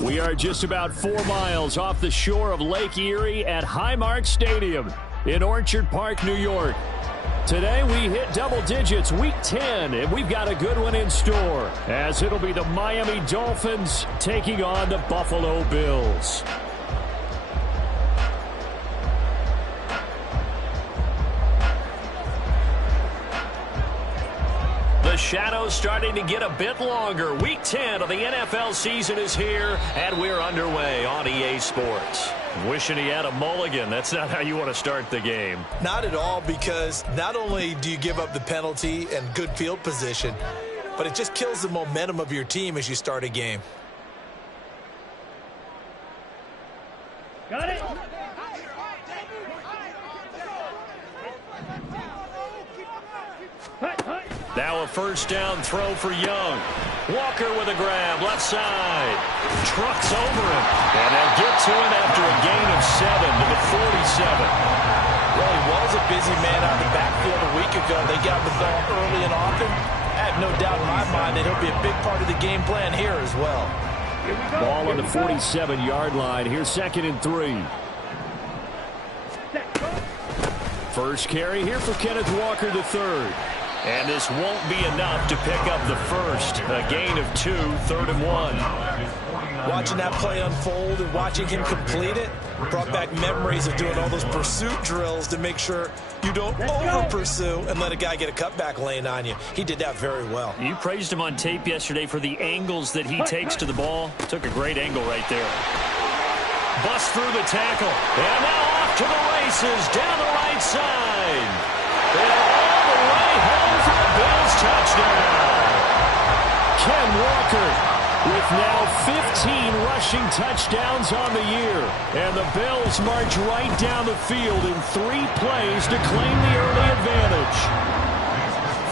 We are just about 4 miles off the shore of Lake Erie at Highmark Stadium in Orchard Park, New York. Today we hit double digits, week 10, and we've got a good one in store, as it'll be the Miami Dolphins taking on the Buffalo Bills. The shadow's starting to get a bit longer. Week 10 of the NFL season is here, and we're underway on EA Sports. Wishing he had a mulligan. That's not how you want to start the game. Not at all, because not only do you give up the penalty and good field position, but it just kills the momentum of your team as you start a game. Got it. Now a first down throw for Young. Walker with a grab, left side. Trucks over him. And they'll get to him after a gain of 7 to the 47. Well, he was a busy man out of the backfield a week ago. They got the ball early and often. I have no doubt in my mind that he'll be a big part of the game plan here as well. Ball on the 47-yard line. Here's 2nd and 3. First carry here for Kenneth Walker III. And this won't be enough to pick up the first. A gain of 2, 3rd and 1. Watching that play unfold and watching him complete it brought back memories of doing all those pursuit drills to make sure you don't over-pursue and let a guy get a cutback lane on you. He did that very well. You praised him on tape yesterday for the angles that he takes to the ball. Took a great angle right there. Bust through the tackle. And now off to the races down the right side. And all the way home for the Bills touchdown. Ken Walker with now 15 rushing touchdowns on the year. And the Bills march right down the field in 3 plays to claim the early advantage.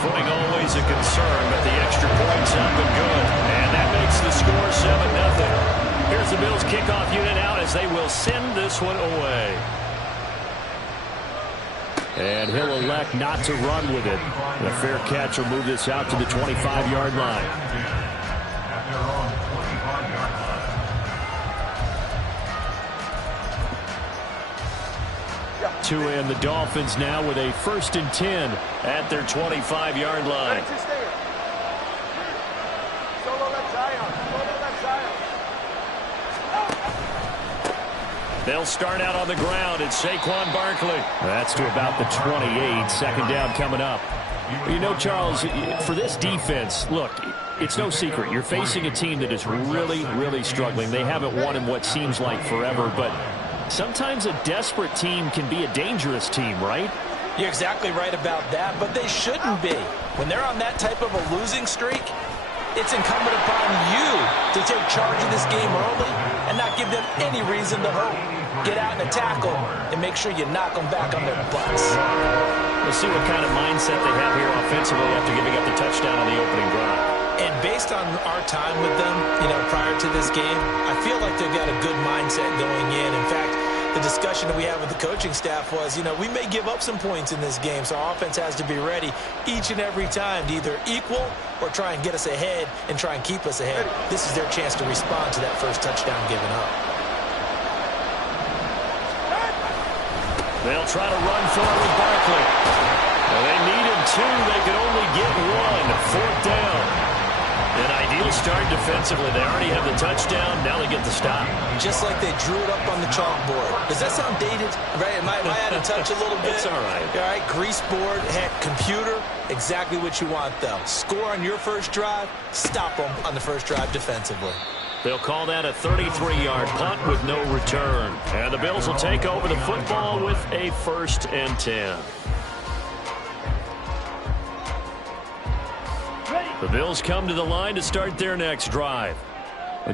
Footing always a concern, but the extra point's up and good. And that makes the score 7-0. Here's the Bills kickoff unit out as they will send this one away. And he'll elect not to run with it. A fair catch will move this out to the 25-yard line. To end the Dolphins now with a 1st and 10 at their 25-yard line. They'll start out on the ground. It's Saquon Barkley. That's to about the 28. 2nd down coming up. You know, Charles, for this defense, look, it's no secret. You're facing a team that is really, really struggling. They haven't won in what seems like forever, but sometimes a desperate team can be a dangerous team, right? You're exactly right about that, but they shouldn't be. When they're on that type of a losing streak, it's incumbent upon you to take charge of this game early and not give them any reason to hope. Get out and tackle and make sure you knock them back on their butts. We'll see what kind of mindset they have here offensively after giving up the touchdown on the opening drive. And based on our time with them, prior to this game, I feel like they've got a good mindset going in. In fact, the discussion that we had with the coaching staff was, we may give up some points in this game, so our offense has to be ready each and every time to either equal or try and get us ahead and try and keep us ahead. This is their chance to respond to that first touchdown given up. They'll try to run for it with Barkley. Well, they needed 2. They could only get 1. 4th down. An ideal start defensively. They already have the touchdown. Now they get the stop. Just like they drew it up on the chalkboard. Does that sound dated? Right? Am I out of touch a little bit? It's all right. All right, grease board, heck, computer, exactly what you want, though. Score on your first drive, stop them on the first drive defensively. They'll call that a 33-yard punt with no return. And the Bills will take over the football with a 1st and 10. The Bills come to the line to start their next drive.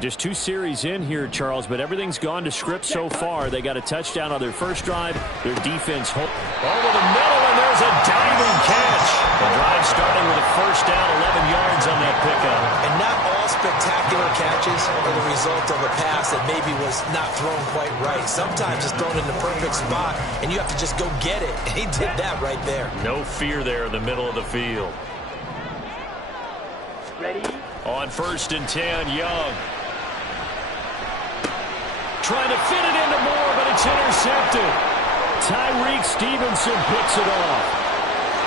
Just 2 series in here, Charles, but everything's gone to script so far. They got a touchdown on their first drive. Their defense over the middle, and there's a diving catch. The drive starting with a 1st down, 11 yards on that pickup. And not all spectacular catches are the result of a pass that maybe was not thrown quite right. Sometimes it's thrown in the perfect spot, and you have to just go get it. And he did that right there. No fear there in the middle of the field. Ready? On 1st and 10, Young. trying to fit it into Moore, but it's intercepted. Tyreek Stevenson picks it off.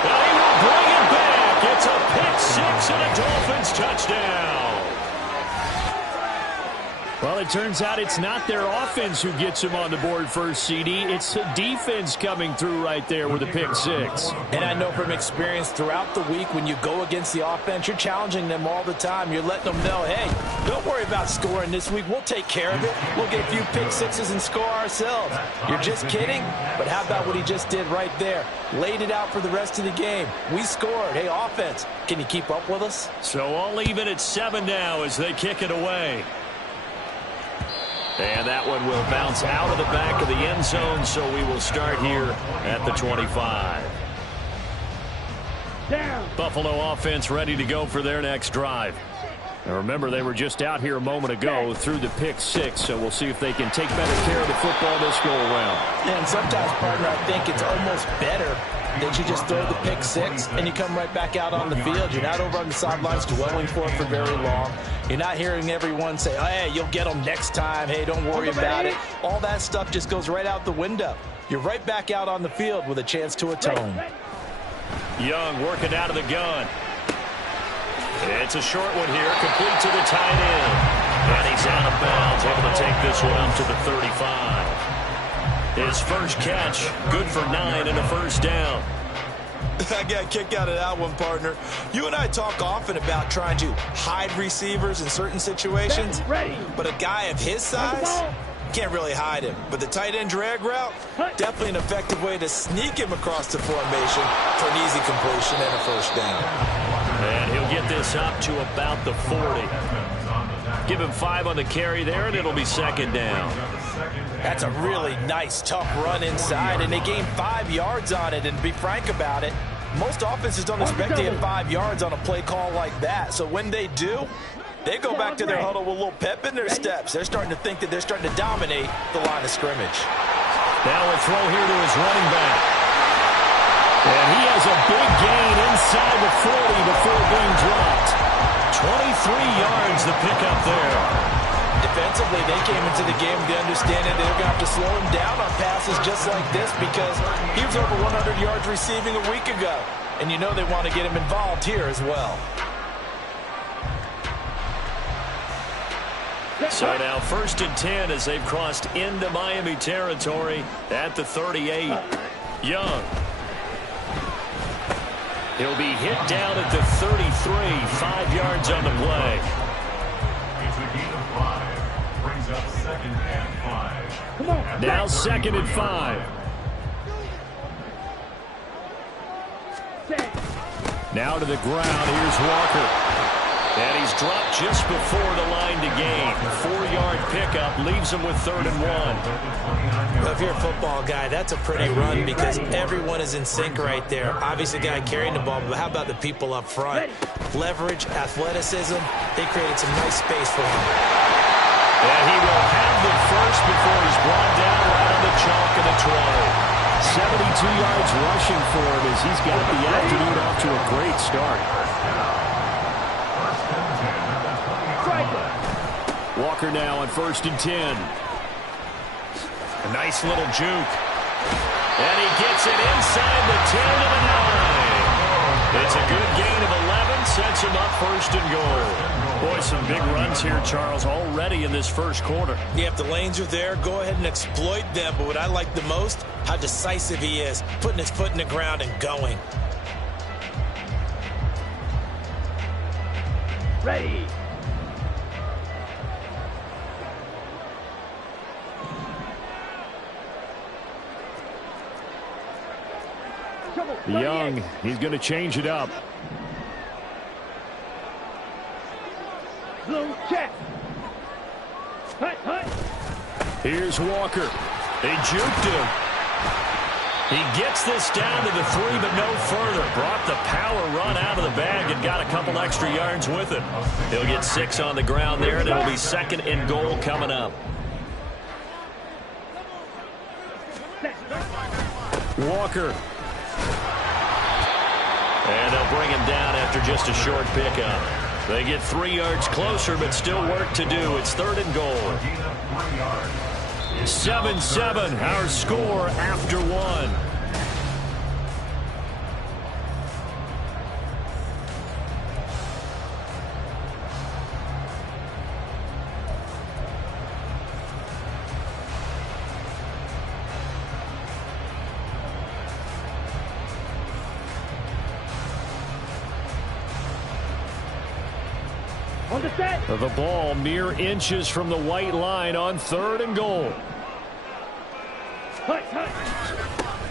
And he will bring it back. It's a pick six and a Dolphins touchdown. Well, it turns out it's not their offense who gets him on the board first, CD. It's the defense coming through right there with a pick six. And I know from experience throughout the week, when you go against the offense, you're challenging them all the time. You're letting them know, hey, don't worry about scoring this week. We'll take care of it. We'll get a few pick sixes and score ourselves. You're just kidding? But how about what he just did right there? Laid it out for the rest of the game. We scored. Hey, offense, can you keep up with us? So all even at 7 now as they kick it away. And that one will bounce out of the back of the end zone, so we will start here at the 25. Down. Buffalo offense ready to go for their next drive. Now remember, they were just out here a moment ago through the pick six, so we'll see if they can take better care of the football this go-around. And sometimes, partner, I think it's almost better that you just throw the pick six and you come right back out on the field. You're not over on the sidelines dwelling for it for very long. You're not hearing everyone say, oh, hey, you'll get them next time. Hey, don't worry about it. All that stuff just goes right out the window. You're right back out on the field with a chance to atone. Young working out of the gun. It's a short one here, complete to the tight end. And he's out of bounds, able to take this one up to the 35. His first catch, good for 9 and a first down. I got a kick out of that one, partner. You and I talk often about trying to hide receivers in certain situations, but a guy of his size can't really hide him. But the tight end drag route, definitely an effective way to sneak him across the formation for an easy completion and a first down. And he'll get this up to about the 40. Give him 5 on the carry there, and it'll be second down. That's a really nice, tough run inside, and they gained 5 yards on it. And to be frank about it, most offenses don't expect to get 5 yards on a play call like that. So when they do, they go back to their huddle with a little pep in their steps. They're starting to think that they're starting to dominate the line of scrimmage. Now a throw here to his running back. And he has a big gain inside the 40 before being dropped. 23 yards the pickup there. Defensively, they came into the game with the understanding they're going to have to slow him down on passes just like this because he was over 100 yards receiving a week ago. And you know they want to get him involved here as well. So now 1st and 10 as they've crossed into Miami territory at the 38. Young. He'll be hit down at the 33, 5 yards on the play. Now 2nd and 5. Now to the ground. Here's Walker. And he's dropped just before the line to gain. 4-yard pickup leaves him with 3rd and 1. Well, if you're a football guy, that's a pretty run because everyone is in sync right there. Obviously, the guy carrying the ball, but how about the people up front? Leverage, athleticism, they created some nice space for him. And he will have the first before he's brought down right on the chalk of the 20. 72 yards rushing for him as he's got the afternoon off to a great start. Walker now on 1st and 10. A nice little juke. And he gets it inside the 10 to the 9. It's a good gain of 11, sets him up 1st and goal. Boy, some big runs here, Charles, already in this first quarter. Yeah, if the lanes are there, go ahead and exploit them. But what I like the most, how decisive he is, putting his foot in the ground and going. Ready. Young, he's going to change it up. Blue check. Here's Walker. They juked him. He gets this down to the 3, but no further. Brought the power run out of the bag and got a couple extra yards with it. He'll get 6 on the ground there, and it'll be 2nd and goal coming up. Walker. And they'll bring him down after just a short pickup. They get 3 yards closer, but still work to do. It's 3rd and goal. 7-7, our score after one. The ball mere inches from the white line on 3rd and goal.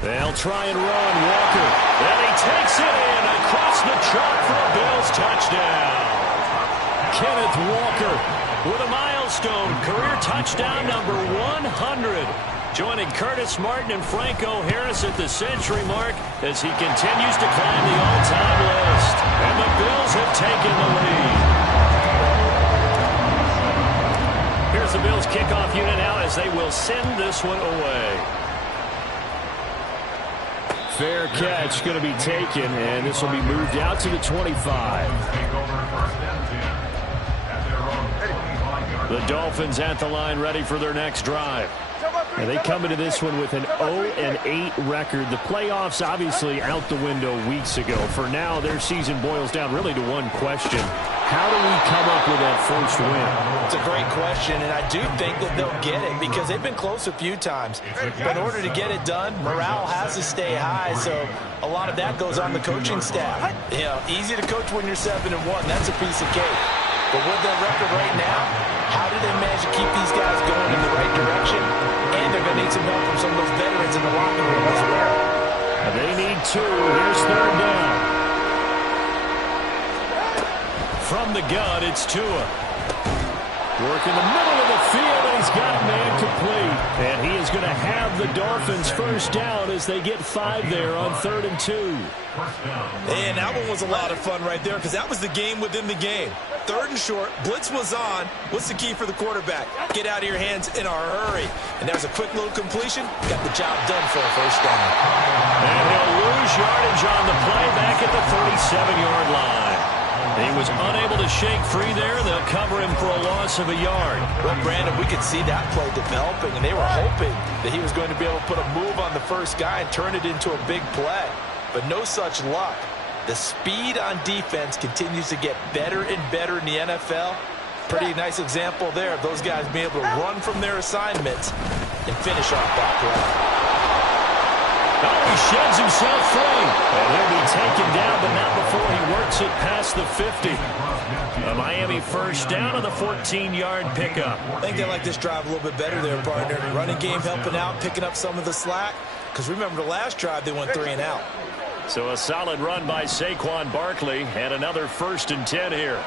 They'll try and run. Walker. And he takes it in across the chalk for a Bills touchdown. Kenneth Walker with a milestone career touchdown number 100. Joining Curtis Martin and Franco Harris at the century mark as he continues to climb the all-time list. And the Bills have taken the lead. Here's the Bills kickoff unit now as they will send this one away. Fair catch going to be taken, and this will be moved out to the 25. The Dolphins at the line ready for their next drive. And they come into this one with an 0-8 record. The playoffs obviously out the window weeks ago. For now, their season boils down really to one question. How do we come up with that first win? It's a great question, and I do think that they'll get it because they've been close a few times. But in order to get it done, morale has to stay high, so a lot of that goes on the coaching staff. You know, easy to coach when you're 7-1. That's a piece of cake. But with their record right now, how do they manage to keep these guys going in the right direction? And they're going to need some help from some of those veterans in the locker room as well. They need 2. Here's 3rd down. From the gun, it's Tua. Work in the middle of the field, and he's got a man complete. And he is going to have the Dolphins first down as they get 5 there on 3rd and 2. And that one was a lot of fun right there because that was the game within the game. 3rd and short, blitz was on. What's the key for the quarterback? Get out of your hands in a hurry. And there's a quick little completion. Got the job done for a first down. And he'll lose yardage on the play back at the 37-yard line. He was unable to shake free there. They'll cover him for a loss of a yard. Well, Brandon, we could see that play developing, and they were hoping that he was going to be able to put a move on the first guy and turn it into a big play. But no such luck. The speed on defense continues to get better and better in the NFL. Pretty nice example there of those guys being able to run from their assignments and finish off that play. Oh, he sheds himself free. And he'll be taken down, but not before he works it past the 50. A Miami first down on the 14-yard pickup. I think they like this drive a little bit better there, partner. Running game helping out, picking up some of the slack. Because remember, the last drive, they went 3 and out. So a solid run by Saquon Barkley and another 1st and 10 here.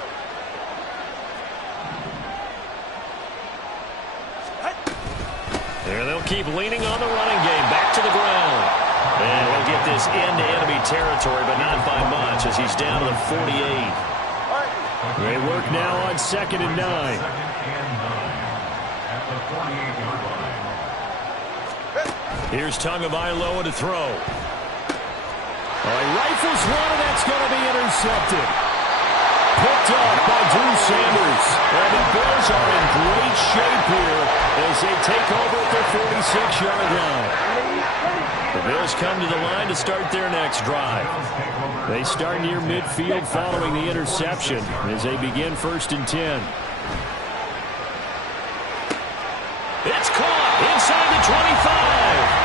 There they'll keep leaning on the running game. Back to the ground. And he'll get this into enemy territory, but not by much as he's down to the 48. They work now on 2nd and 9. Here's Tagovailoa to throw. Oh, he rifles one, and that's going to be intercepted. Picked off by Drew Sanders. And the Bills are in great shape here as they take over at their 46-yard line. The Bills come to the line to start their next drive. They start near midfield following the interception as they begin 1st and 10. It's caught inside the 25.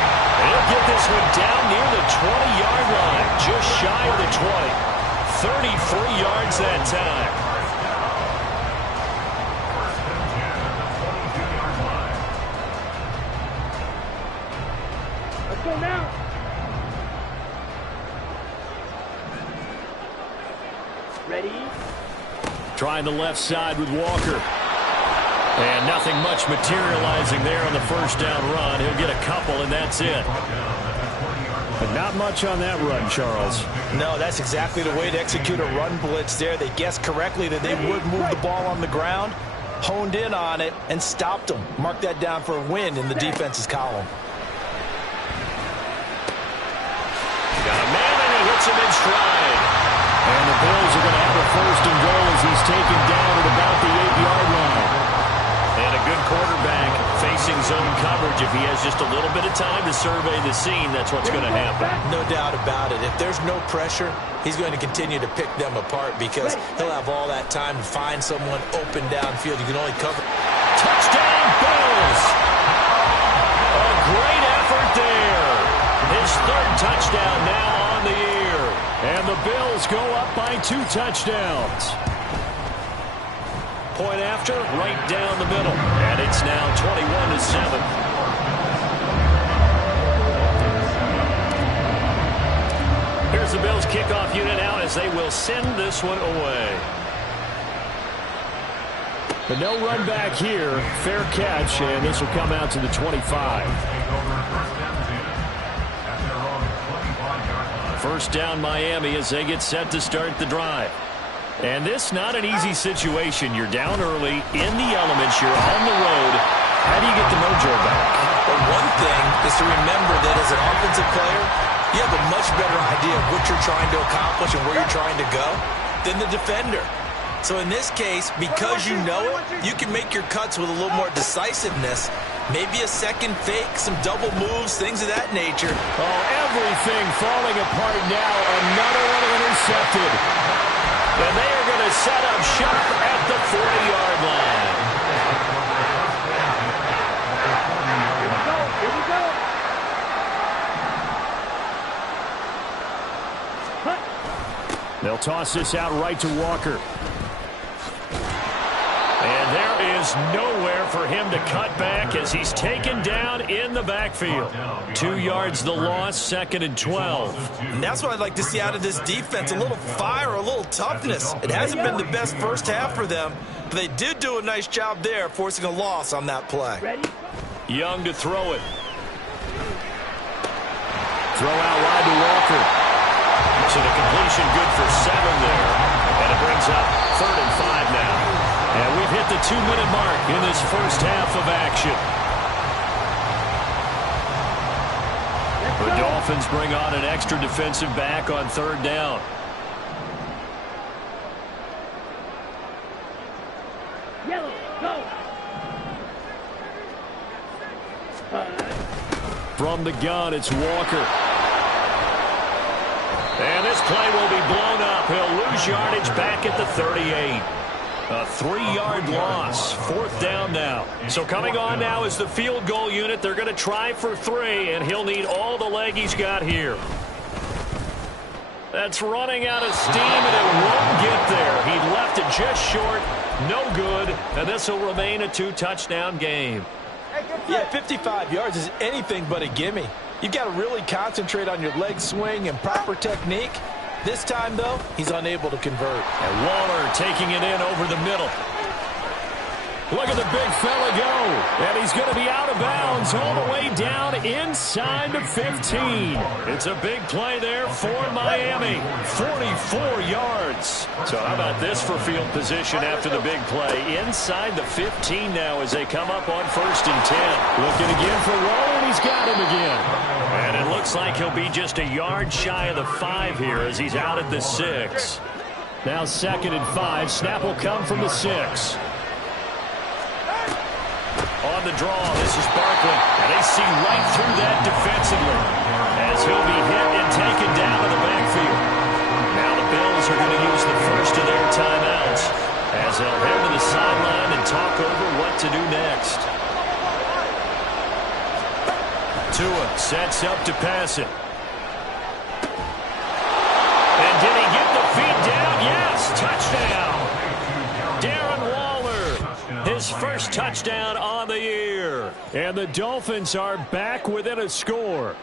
He'll get this one down near the 20-yard line, just shy of the 20. 33 yards that time. Let's go now. Ready? Trying the left side with Walker. And nothing much materializing there on the first down run. He'll get a couple, and that's it. But not much on that run, Charles. No, that's exactly the way to execute a run blitz there. They guessed correctly that they would move the ball on the ground, honed in on it, and stopped them. Mark that down for a win in the defense's column. Got a man, and he hits him in stride. And the Bills are going to have a 1st and goal as he's taken down at about the 8-yard line. And a good quarterback facing zone coverage. If he has just a little bit of time to survey the scene, that's what's going to happen. No doubt about it. If there's no pressure, he's going to continue to pick them apart because he'll have all that time to find someone open downfield. You can only cover. Touchdown, Bills! A great effort there. His third touchdown now on the year. And the Bills go up by 2 touchdowns. Point after, right down the middle. And it's now 21-7. Here's the Bills kickoff unit now as they will send this one away. But no run back here. Fair catch, and this will come out to the 25. First down Miami as they get set to start the drive. And this not an easy situation. You're down early, in the elements, you're on the road. How do you get the mojo back? Well, one thing is to remember that as an offensive player, you have a much better idea of what you're trying to accomplish and where you're trying to go than the defender. So in this case, because you know it, you can make your cuts with a little more decisiveness. Maybe a second fake, some double moves, things of that nature. Oh, everything falling apart now. Another one intercepted. And they are going to set up shop at the 40-yard line. Here we go. They'll toss this out right to Walker. And there is nowhere for him to cut back as he's taken down in the backfield. 2 yards the loss, 2nd and 12. And that's what I'd like to see out of this defense, a little fire, a little toughness. It hasn't been the best first half for them, but they did do a nice job there, forcing a loss on that play. Ready? Young to throw it. Throw out wide to Walker. So the completion good for 7 there. And it brings up 3rd and 5 now. And we've hit the 2-minute mark in this first half of action. The Dolphins bring on an extra defensive back on 3rd down. Yellow, go. From the gun, it's Walker. And this play will be blown up. He'll lose yardage back at the 38. A 3-yard loss. 4th down now. So coming on now is the field goal unit. They're going to try for 3, and he'll need all the leg he's got here. That's running out of steam, and it won't get there. He left it just short. No good. And this will remain a 2-touchdown game. Yeah, 55 yards is anything but a gimme. You've got to really concentrate on your leg swing and proper technique. This time, though, he's unable to convert. And Waller taking it in over the middle. Look at the big fella go. And he's going to be out of bounds all the way down inside the 15. It's a big play there for Miami. 44 yards. So how about this for field position after the big play? Inside the 15 now as they come up on 1st and 10. Looking again for Waller, and he's got him again. And it looks like he'll be just a yard shy of the 5 here as he's out at the 6. Now 2nd and 5. Snap will come from the 6. On the draw, this is Barkley. And they see right through that defensively as he'll be hit and taken down to the backfield. Now the Bills are going to use the first of their timeouts as they'll head to the sideline and talk over what to do next. Tua sets up to pass it. And did he get the feet down? Yes, touchdown. Darren Waller, his first touchdown on the year. And the Dolphins are back within a score.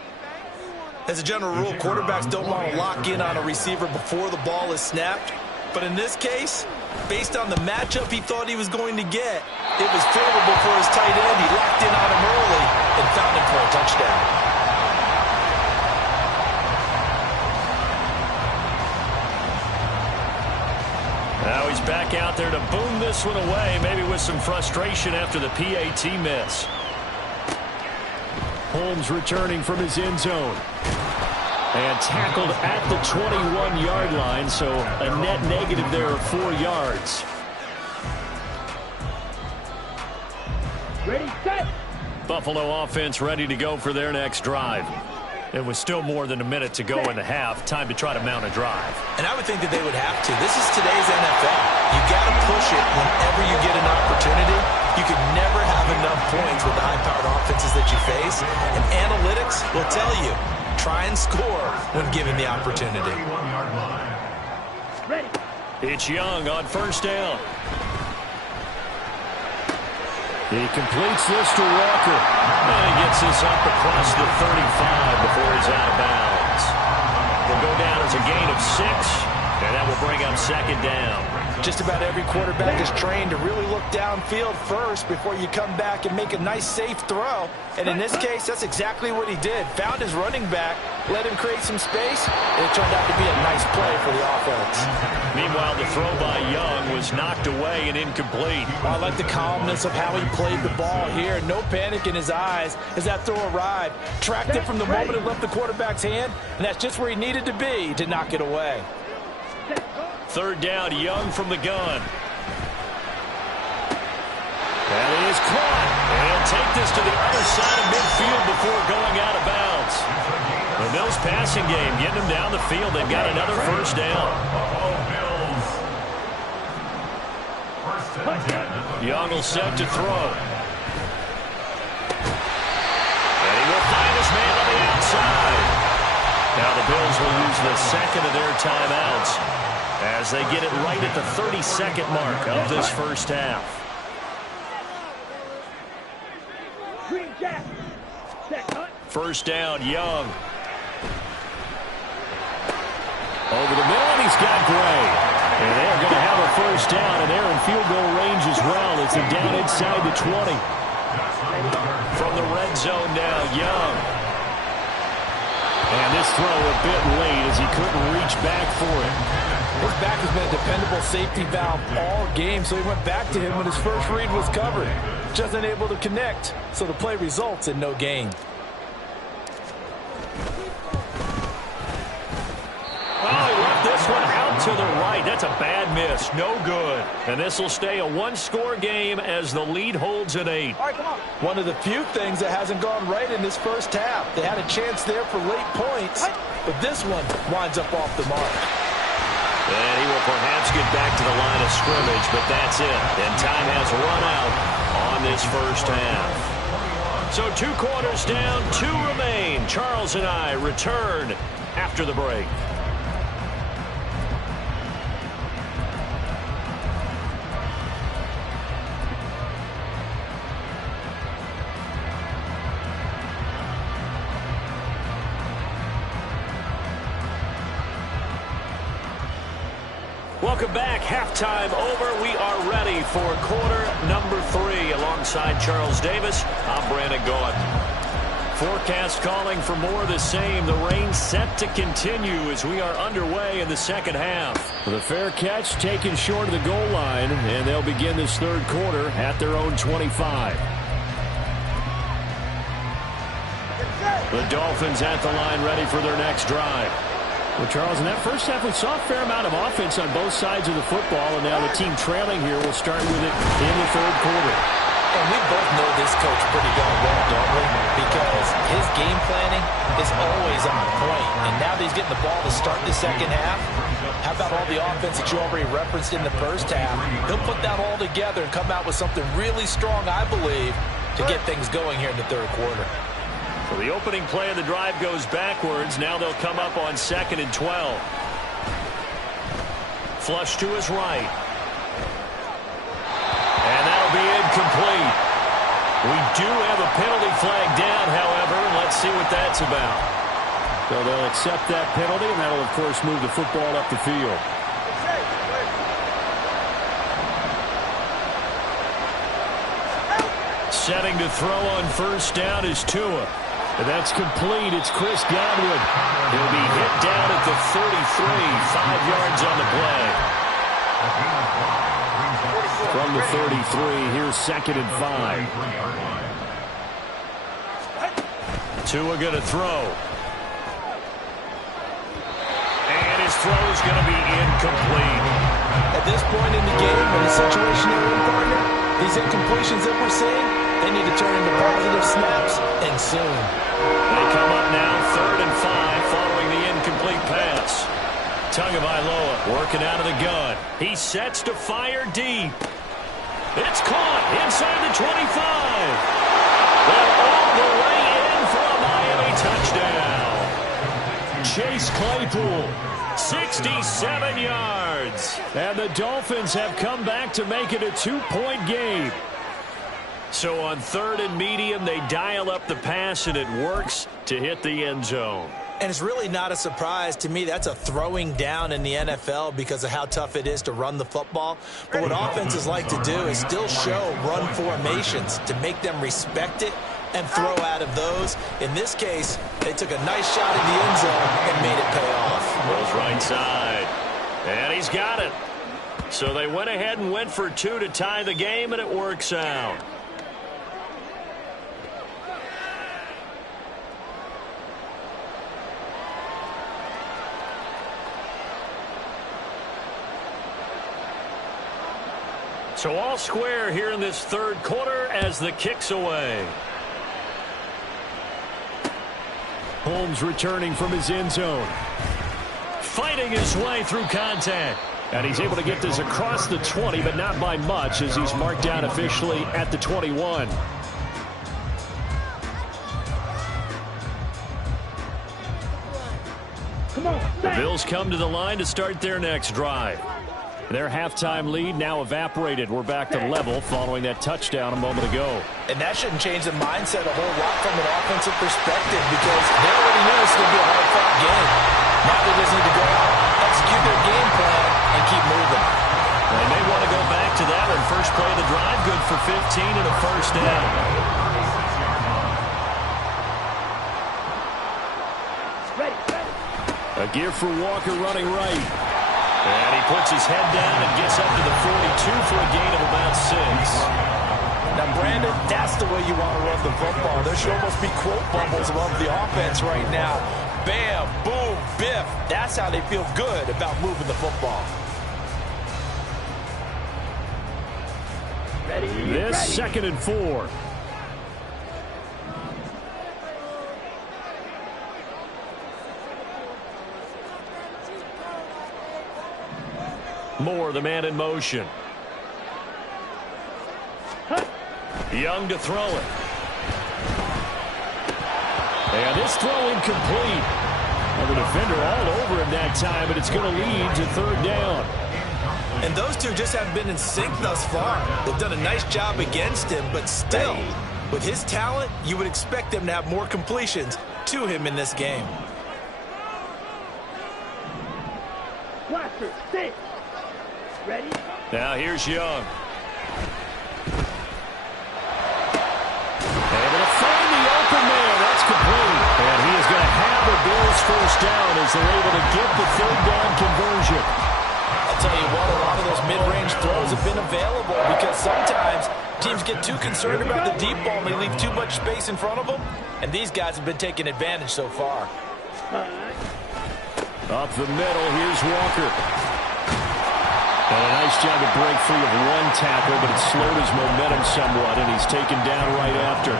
As a general rule, quarterbacks don't want to lock in on a receiver before the ball is snapped. But in this case, based on the matchup he thought he was going to get, it was favorable for his tight end. He locked in on him early and found him for a touchdown. Now he's back out there to boom this one away, maybe with some frustration after the PAT miss. Holmes returning from his end zone. And tackled at the 21-yard line, so a net negative there of 4 yards. Ready, set. Buffalo offense ready to go for their next drive. It was still more than a minute to go in the half. Time to try to mount a drive. And I would think that they would have to. This is today's NFL. You got to push it whenever you get an opportunity. You can never have enough points with the high-powered offenses that you face. And analytics will tell you, try and score when given the opportunity. Ready. It's Young on first down. He completes this to Walker. And he gets this up across the 35 before he's out of bounds. Will go down as a gain of 6, and that will bring up second down. Just about every quarterback is trained to really look downfield first before you come back and make a nice, safe throw. And in this case, that's exactly what he did. Found his running back, let him create some space, and it turned out to be a nice play for the offense. Meanwhile, the throw by Young was knocked away and incomplete. I like the calmness of how he played the ball here. No panic in his eyes as that throw arrived. Tracked it from the moment it left the quarterback's hand, and that's just where he needed to be to knock it away. Third down, Young from the gun. That is caught. And he'll take this to the other side of midfield before going out of bounds. The Bills passing game, getting them down the field. They've got another first down. Young will set to throw. And he will find his man on the outside. Now the Bills will use the second of their timeouts as they get it right at the 32nd mark of this first half. Green Jack. Set cut. First down, Young. Over the middle, and he's got Gray. And they're going to have a first down, and they're in field goal range as well. It's a down inside the 20. From the red zone now, Young. And this throw a bit late as he couldn't reach back for it. His back has been a dependable safety valve all game, so he went back to him when his first read was covered. Just unable to connect, so the play results in no gain. Oh, he left this one out to the right. That's a bad miss. No good. And this will stay a one-score game as the lead holds at 8. All right, come on. One of the few things that hasn't gone right in this first half. They had a chance there for late points, but this one winds up off the mark. And he will perhaps get back to the line of scrimmage, but that's it. And time has run out on this first half. So 2 quarters down, 2 remain. Charles and I return after the break. Welcome back. Halftime over. We are ready for quarter number 3. Alongside Charles Davis, I'm Brandon Gaudin. Forecast calling for more of the same. The rain set to continue as we are underway in the second half. The fair catch taken short of the goal line, and they'll begin this third quarter at their own 25. The Dolphins at the line ready for their next drive. Well, Charles, in that first half, we saw a fair amount of offense on both sides of the football, and now the team trailing here will start with it in the third quarter. And we both know this coach pretty darn well, don't we? Because his game planning is always on point. And now that he's getting the ball to start the second half, how about all the offense that you already referenced in the first half? He'll put that all together and come out with something really strong, I believe, to get things going here in the third quarter. So the opening play of the drive goes backwards. Now they'll come up on 2nd and 12. Flush to his right. And that'll be incomplete. We do have a penalty flag down, however. Let's see what that's about. So they'll accept that penalty, and that'll, of course, move the football up the field. Setting to throw on first down is Tua. And that's complete. It's Chris Godwin. He'll be hit down at the 33, 5 yards on the play. From the 33, here's 2nd and 5. Tua going to throw. And his throw is going to be incomplete. At this point in the game, in the situation they're in, partner, these incompletions that we're seeing, They need to turn into positive snaps, and soon. They come up now 3rd and 5 following the incomplete pass. Tagovailoa working out of the gun. He sets to fire deep. It's caught inside the 25. And all the way in for a Miami touchdown. Chase Claypool, 67 yards. And the Dolphins have come back to make it a 2-point game. So on 3rd and medium, they dial up the pass, and it works to hit the end zone. And it's really not a surprise to me. That's a throwing down in the NFL because of how tough it is to run the football. But what offenses like to do is still show run formations to make them respect it and throw out of those. In this case, they took a nice shot in the end zone and made it pay off. Goes right side. And he's got it. So they went ahead and went for 2 to tie the game, and it works out. So all square here in this 3rd quarter as the kick's away. Holmes returning from his end zone. Fighting his way through contact. And he's able to get this across the 20, but not by much as he's marked down officially at the 21. The Bills come to the line to start their next drive. Their halftime lead now evaporated. We're back to level following that touchdown a moment ago. And that shouldn't change the mindset a whole lot from an offensive perspective because they already knew it's going to be a hard-fought game. Now they just need to go out, execute their game plan, and keep moving. They may want to go back to that one. First play of the drive, good for 15 and a first down. A give for Walker running right. And he puts his head down and gets up to the 42 for a gain of about 6. Now, Brandon, that's the way you want to run the football. There should almost be quote bubbles above the offense right now. Bam, boom, biff. That's how they feel good about moving the football. This 2nd and 4. Moore, the man in motion. Young to throw it. And this throw incomplete. Well, the defender all over him that time, but it's going to lead to 3rd down. And those two just haven't been in sync thus far. They've done a nice job against him, but still, with his talent, you would expect them to have more completions to him in this game. Blaster, stay. Ready? Now here's Young. Able to find the open man. That's complete. And he is going to have the Bills first down as they're able to get the 3rd down conversion. I'll tell you what, a lot of those mid-range throws have been available because sometimes teams get too concerned about the deep ball and they leave too much space in front of them. And these guys have been taking advantage so far. Up the middle, here's Walker. And a nice job to break free of one tackle, but it slowed his momentum somewhat, and he's taken down right after.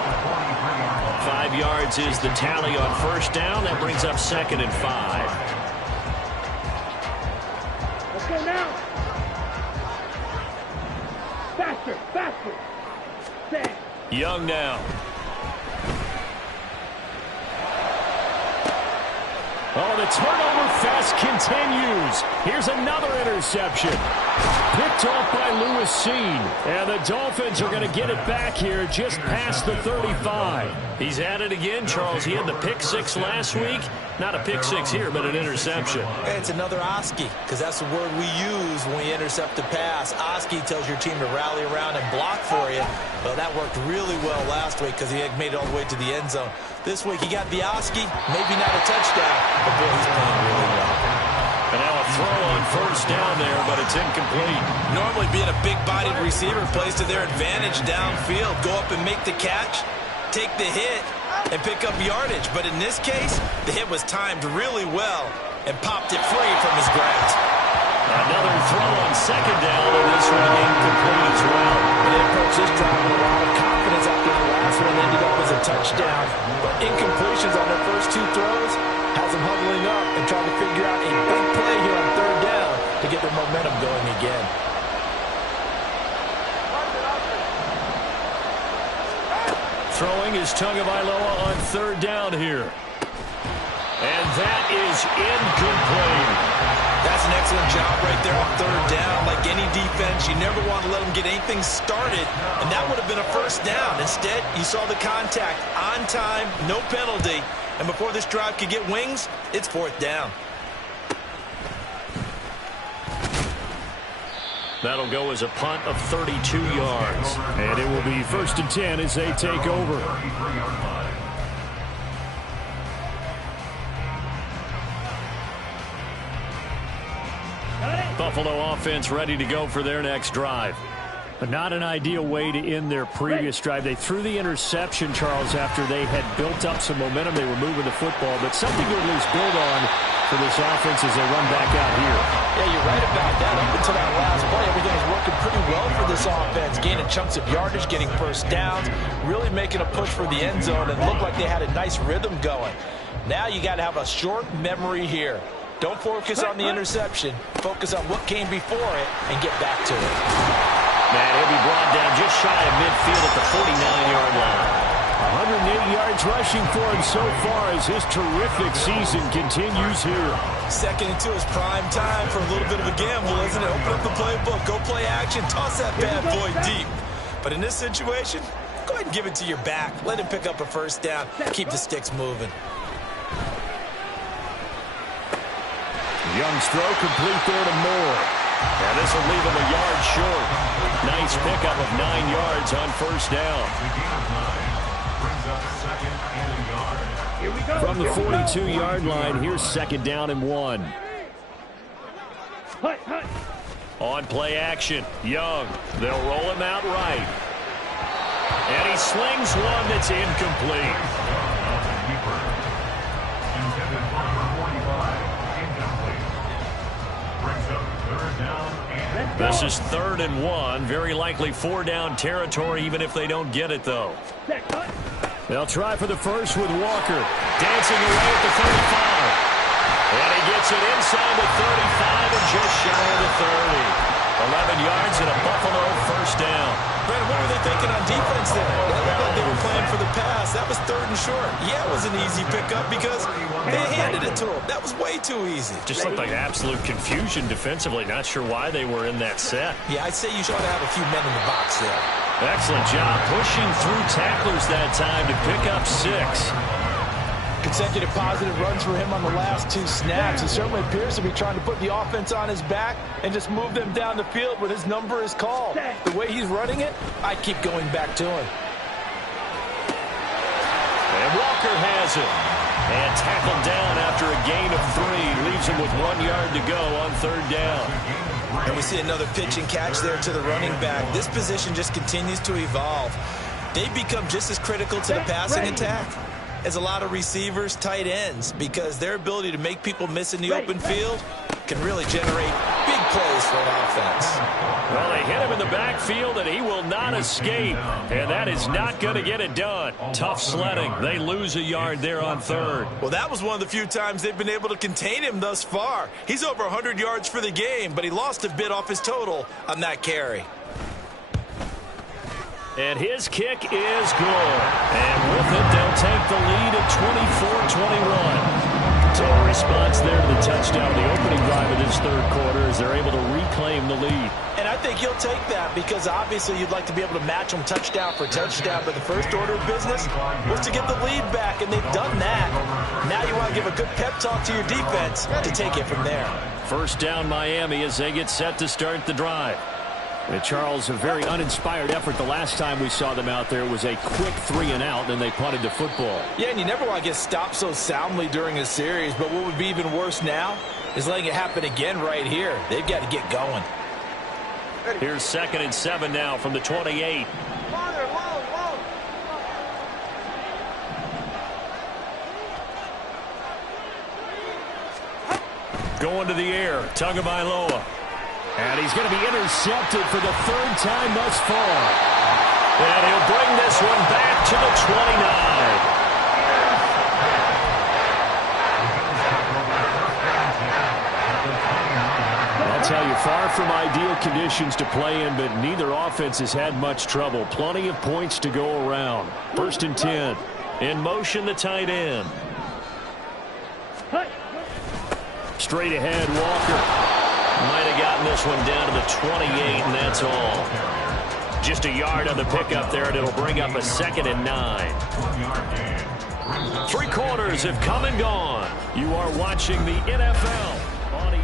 5 yards is the tally on first down. That brings up 2nd and 5. Let's go now. Faster, faster. Stay. Young now. Oh, the turnover fest continues. Here's another interception. Picked off by Lewis Seen. And the Dolphins are going to get it back here just past the 35. He's at it again, Charles. He had the pick 6 last week. Not a pick 6 here, but an interception. It's another Oski, because that's the word we use when we intercept a pass. Oski tells your team to rally around and block for you. Well, that worked really well last week because he had made it all the way to the end zone. This week he got the Oski, maybe not a touchdown, but boy, he's playing really well. And now a throw on first down there, but it's incomplete. Normally being a big-bodied receiver plays to their advantage downfield. Go up and make the catch, take the hit, and pick up yardage. But in this case, the hit was timed really well and popped it free from his grasp. Another throw on second down, and this one incomplete as well. They approached this drive with a lot of confidence after the last one ended up as a touchdown. But incompletions on their first two throws has them huddling up and trying to figure out a big play here on third down to get their momentum going again. Throwing is Tagovailoa on third down here. And that is incomplete. That's an excellent job right there on third down. Like any defense, you never want to let them get anything started, and that would have been a first down. Instead, you saw the contact on time, no penalty, and before this drive could get wings, it's fourth down. That'll go as a punt of 32 yards. And it will be 1st and 10 as they take over. Buffalo offense ready to go for their next drive. But not an ideal way to end their previous drive. They threw the interception, Charles, after they had built up some momentum. They were moving the football, but something to at least build on for this offense as they run back out here. Yeah, you're right about that. Up until that last play, everything was working pretty well for this offense. Gaining chunks of yardage, getting first downs, really making a push for the end zone, and looked like they had a nice rhythm going. Now you got to have a short memory here. Don't focus on the interception. Focus on what came before it and get back to it. Man, he'll be brought down just shy of midfield at the 49-yard line. 108 yards rushing for him so far as his terrific season continues here. 2nd and 2 is prime time for a little bit of a gamble, isn't it? Open up the playbook, go play action, toss that bad boy deep. But in this situation, go ahead and give it to your back. Let him pick up a first down. Keep the sticks moving. Young's throw complete there to Moore. And this will leave him a yard short. Nice pickup of 9 yards on first down. From the 42-yard line, here's 2nd down and 1. On play action, Young. They'll roll him out right. And he slings one that's incomplete. This is 3rd and 1. Very likely 4-down territory, even if they don't get it, though. They'll try for the first with Walker. Dancing away at the 35. And he gets it inside the 35 and just shy of the 30. 11 yards and a Buffalo first down. Brandon, what were they thinking on defense there? It looked like they were playing for the pass. That was 3rd and short. Yeah, it was an easy pickup because they handed it to him. That was way too easy. Just looked like absolute confusion defensively. Not sure why they were in that set. Yeah, I'd say you should have a few men in the box there. Excellent job pushing through tacklers that time to pick up 6. Consecutive positive runs for him on the last 2 snaps. He certainly appears to be trying to put the offense on his back and just move them down the field when his number is called. The way he's running it, I keep going back to him. And Walker has it. And tackled down after a gain of 3. Leaves him with 1 yard to go on 3rd down. And we see another pitch and catch there to the running back. This position just continues to evolve. They become just as critical to the passing attack as a lot of receivers, tight ends, because their ability to make people miss in the open field can really generate big plays for an offense. Well, they hit him in the backfield, and he will not escape. And that is not going to get it done. Tough sledding. They lose a yard there on 3rd. Well, that was one of the few times they've been able to contain him thus far. He's over 100 yards for the game, but he lost a bit off his total on that carry. And his kick is good. And with it, they'll take the lead at 24-21. Total response there to the touchdown, the opening drive of this 3rd quarter, as they're able to reclaim the lead. And I think he'll take that because obviously you'd like to be able to match them touchdown for touchdown, but the first order of business was to get the lead back, and they've done that. Now you want to give a good pep talk to your defense to take it from there. First down Miami as they get set to start the drive. And Charles, a very uninspired effort. The last time we saw them out there was a quick 3 and out, and they punted the football. Yeah, and you never want to get stopped so soundly during a series, but what would be even worse now is letting it happen again right here. They've got to get going. Here's 2nd and 7 now from the 28. Going to the air. Tagovailoa. And he's going to be intercepted for the third time thus far. And he'll bring this one back to the 29. I'll tell you, far from ideal conditions to play in, but neither offense has had much trouble. Plenty of points to go around. 1st and 10. In motion, the tight end. Straight ahead, Walker. Might have gotten this one down to the 28, and that's all. Just a yard on the pickup there, and it'll bring up a 2nd and 9. 3 quarters have come and gone. You are watching the NFL on EA.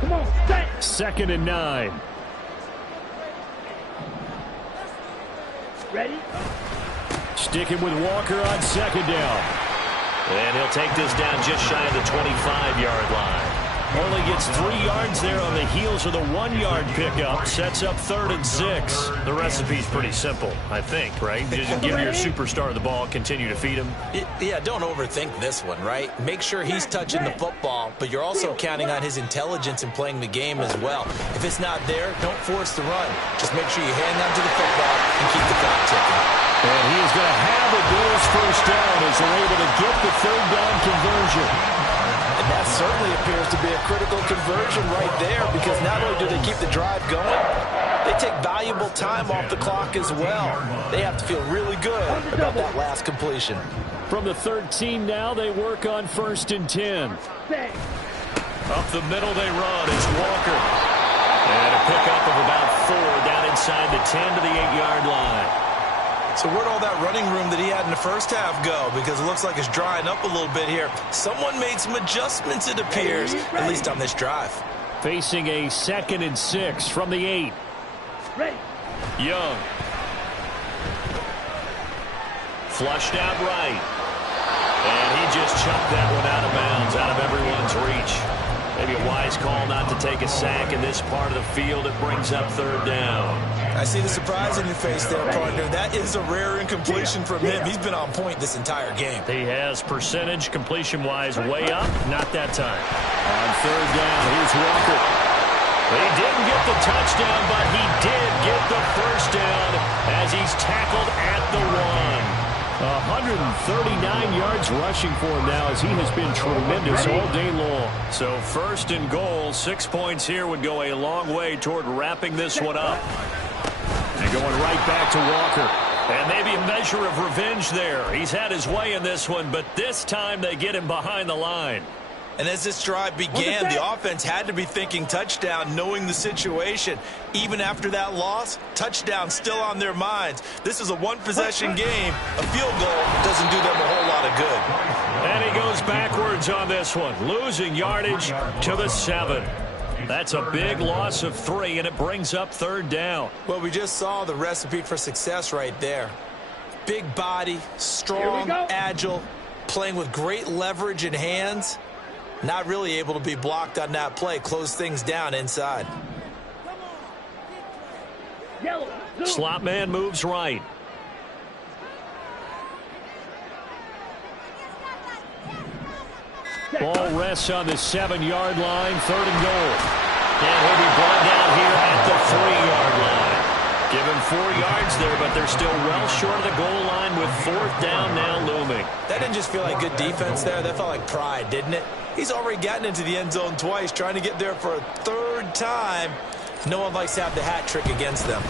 Come on, stay. 2nd and 9. Ready? Sticking with Walker on 2nd down. And he'll take this down just shy of the 25-yard line. Only gets 3 yards there on the heels of the 1-yard pickup. Sets up 3rd and 6. The recipe's pretty simple, I think, right? Just give your superstar the ball, continue to feed him. Yeah, don't overthink this one, right? Make sure he's touching the football, but you're also counting on his intelligence in playing the game as well. If it's not there, don't force the run. Just make sure you hang on to the football and keep the clock ticking. And he is going to have a Bills 1st down as they're able to get the 3rd down conversion. And that certainly appears to be a critical conversion right there, because not only do they keep the drive going, they take valuable time off the clock as well. They have to feel really good about that last completion. From the 13 now, they work on 1st and 10. Up the middle they run. It's Walker. And a pickup of about 4 down inside the 10 to the 8-yard line. So where'd all that running room that he had in the first half go? Because it looks like it's drying up a little bit here. Someone made some adjustments, it appears, at least on this drive. Facing a 2nd and 6 from the 8. Ready. Young. Flushed out right. And he just chucked that one out of bounds, out of everyone's reach. Maybe a wise call not to take a sack in this part of the field. It brings up 3rd down. I see the surprise in your face there, partner. That is a rare incompletion from him. He's been on point this entire game. He has percentage completion-wise way up. Not that time. On 3rd down, here's Walker. He didn't get the touchdown, but he did get the 1st down as he's tackled at the 1. 139 yards rushing for him now as he has been tremendous all day long. So 1st and goal, 6 points here would go a long way toward wrapping this one up. And going right back to Walker. And maybe a measure of revenge there. He's had his way in this one, but this time they get him behind the line. And as this drive began, the offense had to be thinking touchdown, knowing the situation. Even after that loss, touchdown still on their minds. This is a one-possession game. A field goal doesn't do them a whole lot of good. And he goes backwards on this one, losing yardage to the 7. That's a big loss of 3, and it brings up 3rd down. Well, we just saw the recipe for success right there. Big body, strong, agile, playing with great leverage in hands. Not really able to be blocked on that play. Close things down inside. Slot man moves right. Ball rests on the 7-yard line, 3rd and goal. And he'll be brought down here at the 3-yard line. Give him 4 yards there, but they're still well short of the goal line with 4th down now looming. That didn't just feel like good defense there. That felt like pride, didn't it? He's already gotten into the end zone twice, trying to get there for a 3rd time. No one likes to have the hat trick against them.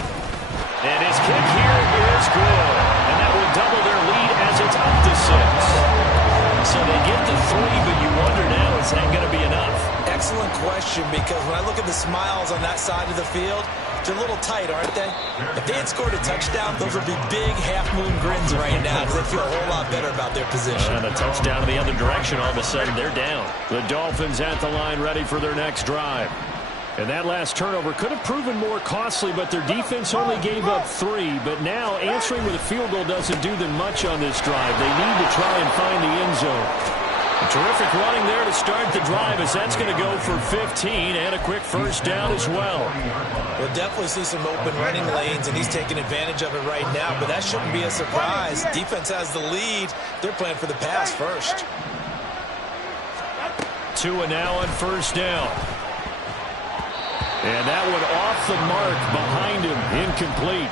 And his kick here is good. And that will double their lead as it's up to 6. So they get the 3, but you wonder now, is that going to be enough? Excellent question, because when I look at the smiles on that side of the field, they're a little tight, aren't they? If they had scored a touchdown, those would be big half-moon grins right now, because they feel a whole lot better about their position. And a touchdown in the other direction, all of a sudden they're down. The Dolphins at the line ready for their next drive. And that last turnover could have proven more costly, but their defense only gave up 3. But now answering with a field goal doesn't do them much on this drive. They need to try and find the end zone. A terrific running there to start the drive, as that's going to go for 15 and a quick first down as well. We'll definitely see some open running lanes, and he's taking advantage of it right now, but that shouldn't be a surprise. Defense has the lead. They're playing for the pass first. Tua now on first down. And that one off the mark behind him, incomplete.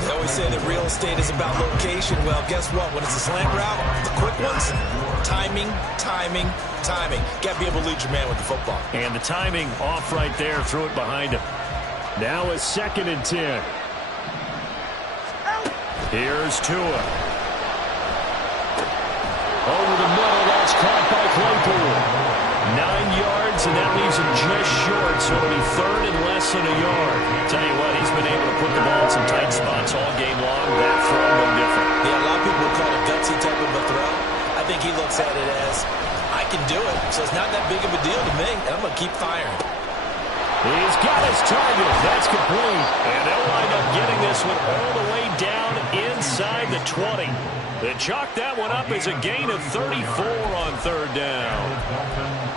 They always say that real estate is about location. Well, guess what? When it's a slant route, the quick ones, timing, timing, timing. Got to be able to lead your man with the football. And the timing off right there, threw it behind him. Now a 2nd and 10. Here's Tua. Over the middle, that's caught by Claypool. 9 yards, and that leaves him just short, so it'll be 3rd and less than a yard. Tell you what, he's been able to put the ball in some tight spots all game long. That throw, no different. Yeah, a lot of people would call it a gutsy type of a throw. I think he looks at it as, I can do it, so it's not that big of a deal to me, and I'm going to keep firing. He's got his target. That's complete. And they'll wind up getting this one all the way down inside the 20. They chalk that one up as a gain of 34 on 3rd down.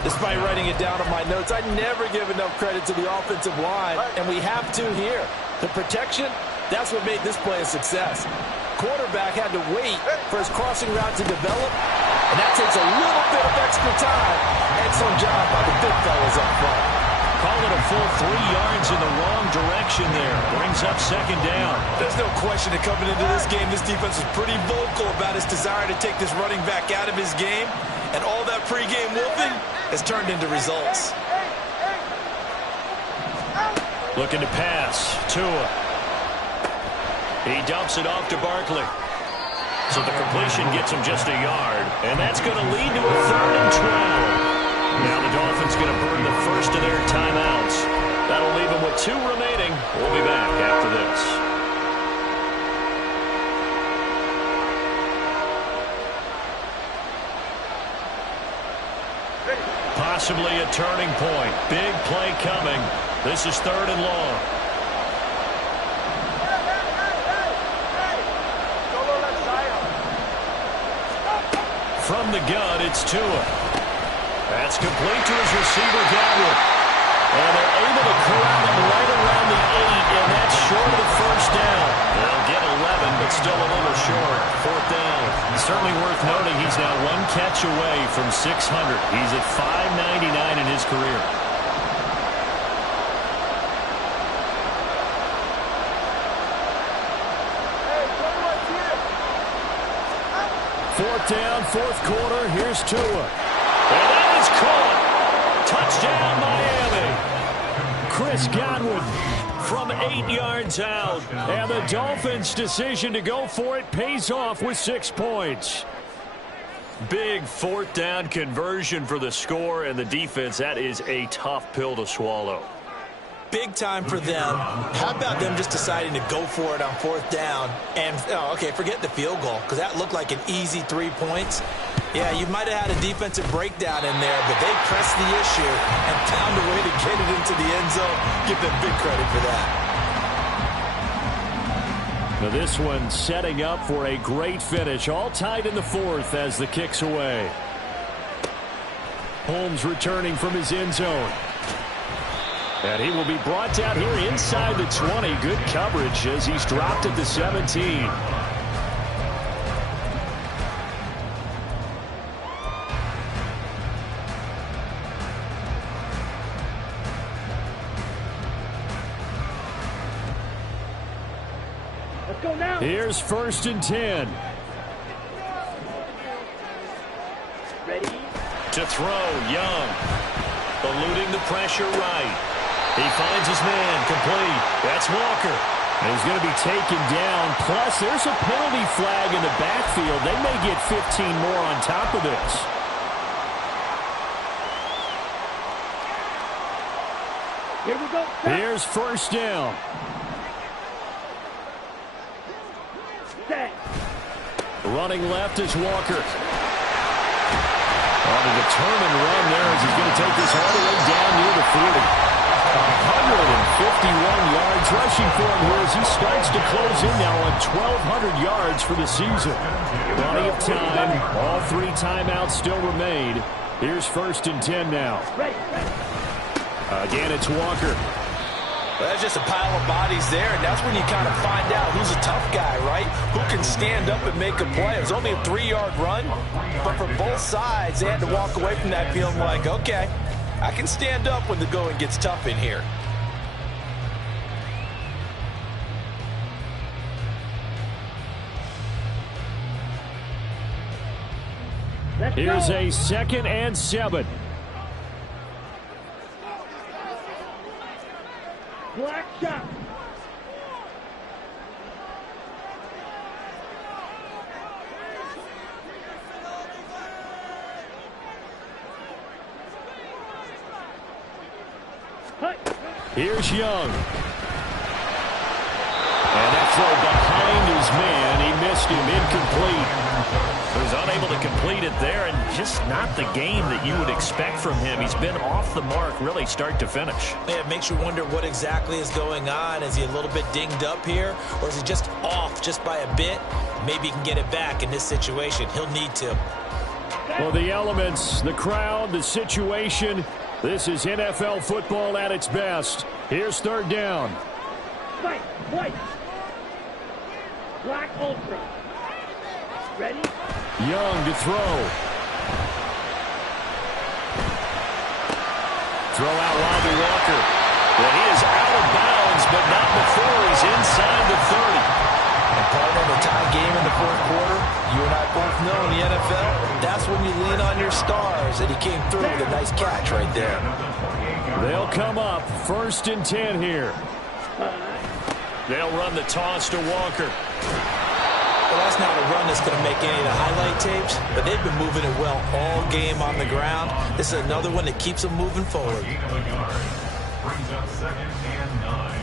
Despite writing it down on my notes, I never give enough credit to the offensive line, and we have to here. The protection, that's what made this play a success. Quarterback had to wait for his crossing route to develop, and that takes a little bit of extra time. Excellent job by the big fellas up front. Call it a full 3 yards in the wrong direction there. Brings up 2nd down. There's no question that coming into this game, this defense was pretty vocal about his desire to take this running back out of his game, and all that pregame whooping has turned into results. Looking to pass. Tua. He dumps it off to Barkley. So the completion gets him just a yard, and that's going to lead to a 3rd and 12. Now the Dolphins going to burn the first of their timeouts. That'll leave them with 2 remaining. We'll be back after this. Possibly a turning point. Big play coming. This is 3rd and long. From the gun, it's Tua. That's complete to his receiver, Godwin. And they're able to corral him right around the 8, and that's short of the first down. They'll get 11, but still a little short. 4th down. Certainly worth noting he's now 1 catch away from 600. He's at 599 in his career. Fourth down, 4th quarter. Here's Tua. And that is caught. Touchdown, Miami. Chris Godwin from 8 yards out. And the Dolphins' decision to go for it pays off with 6 points. Big 4th down conversion for the score, and the defense, that is a tough pill to swallow. Big time for them. How about them just deciding to go for it on 4th down? And, okay, forget the field goal, because that looked like an easy 3 points. Yeah, you might have had a defensive breakdown in there, but they pressed the issue and found a way to get it into the end zone. Give them big credit for that. Now this one setting up for a great finish. All tied in the 4th as the kick's away. Holmes returning from his end zone. And he will be brought down here inside the 20. Good coverage as he's dropped at the 17. Let's go now. Here's 1st and 10. Ready? To throw, Young. Eluding the pressure right. He finds his man, complete. That's Walker. And he's going to be taken down. Plus, there's a penalty flag in the backfield. They may get 15 more on top of this. Here we go. Here's 1st down. Set. Running left is Walker. On a determined run there as he's going to take this all the way down near the 40. yards rushing for him here as he starts to close in now on 1,200 yards for the season. Plenty of time. All 3 timeouts still remain. Here's 1st and 10 now. Again, it's Walker. Well, that's just a pile of bodies there, and that's when you kind of find out who's a tough guy, right? Who can stand up and make a play. It was only a 3-yard run, but for both sides, they had to walk away from that feeling like, okay, I can stand up when the going gets tough in here. Here's a 2nd and 7. Black shot. Here's Young. And that throw behind his man. He missed him. Incomplete. He was unable to complete it there, and just not the game that you would expect from him. He's been off the mark really start to finish. Yeah, it makes you wonder what exactly is going on. Is he a little bit dinged up here, or is he just off just by a bit? Maybe he can get it back in this situation. He'll need to. Well, the elements, the crowd, the situation, this is NFL football at its best. Here's 3rd down. Fight, white. Black ultra. Ready? Young to throw. Throw out Robbie Walker. Well, he is out of bounds, but not before he's inside the 30. And partner, the tie game in the 4th quarter, you and I both know in the NFL, that's when you lean on your stars, and he came through with a nice catch right there. They'll come up 1st and 10 here. They'll run the toss to Walker. Well, that's not a run that's going to make any of the highlight tapes, but they've been moving it well all game on the ground. This is another one that keeps them moving forward. Brings up 2nd and 9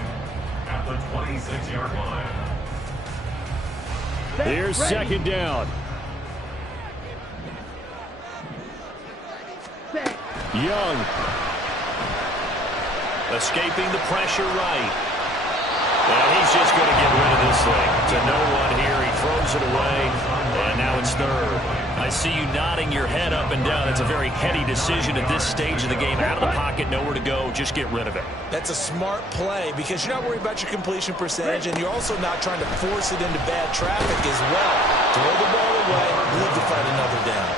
at the 26-yard line. Here's 2nd down. Young. Escaping the pressure right. And he's just going to get rid of this thing. To no one here. He throws it away. And now it's 3rd. I see you nodding your head up and down. It's a very heady decision at this stage of the game. Out of the pocket, nowhere to go. Just get rid of it. That's a smart play because you're not worried about your completion percentage, and you're also not trying to force it into bad traffic as well. Throw the ball away, live to fight another down.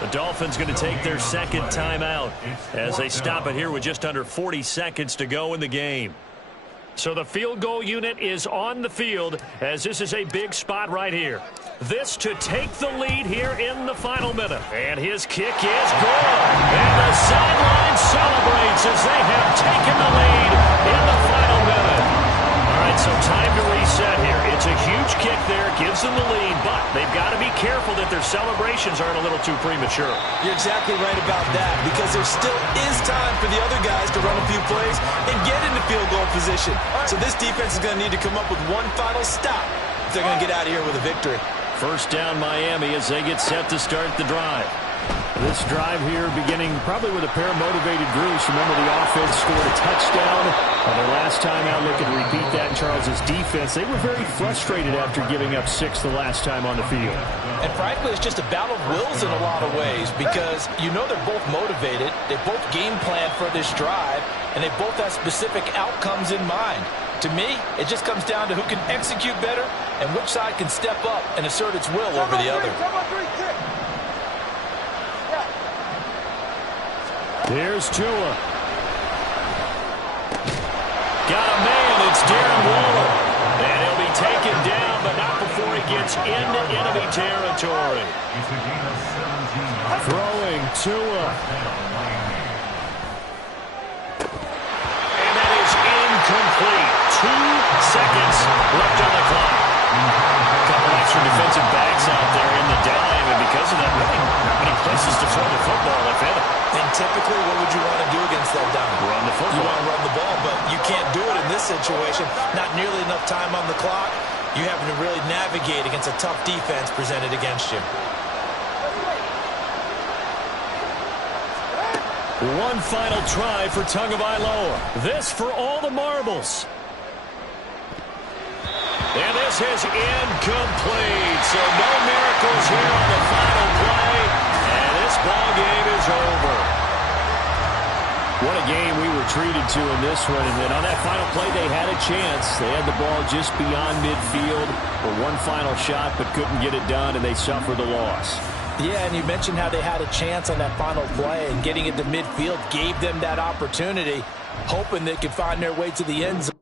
The Dolphins going to take their 2nd timeout as they stop it here with just under 40 seconds to go in the game. So the field goal unit is on the field as this is a big spot right here. This to take the lead here in the final minute. And his kick is good. And the sideline celebrates as they have taken the lead in the final minute. All right, so time to reset here. It's a huge kick there, gives them the lead, but they've got to be careful that their celebrations aren't a little too premature. You're exactly right about that because there still is time for the other guys to run a few plays and get into field goal position. So this defense is going to need to come up with one final stop if they're going to get out of here with a victory. 1st down Miami as they get set to start the drive. This drive here beginning probably with a pair of motivated groups. Remember, the offense scored a touchdown. Their last time out, looking to repeat that in Charles' defense. They were very frustrated after giving up 6 the last time on the field. And frankly, it's just a battle of wills in a lot of ways because you know they're both motivated. They both game plan for this drive, and they both have specific outcomes in mind. To me, it just comes down to who can execute better and which side can step up and assert its will over the other. Here's Tua. Got a man. It's Darren Waller. And he'll be taken down, but not before he gets into enemy territory. Throwing Tua. And that is incomplete. 2 seconds left on the clock. A couple extra defensive backs out there in the dime, and because of that, really not many places to throw the football, if any. And typically, what would you want to do against that dime? Run the football. You want to run the ball, but you can't do it in this situation. Not nearly enough time on the clock. You having to really navigate against a tough defense presented against you. One final try for Tagovailoa. This for all the marbles. And this is incomplete. So no miracles here on the final play. And this ball game is over. What a game we were treated to in this one. And then on that final play, they had a chance. They had the ball just beyond midfield for one final shot, but couldn't get it done, and they suffered the loss. Yeah, and you mentioned how they had a chance on that final play, and getting it to midfield gave them that opportunity, hoping they could find their way to the end zone.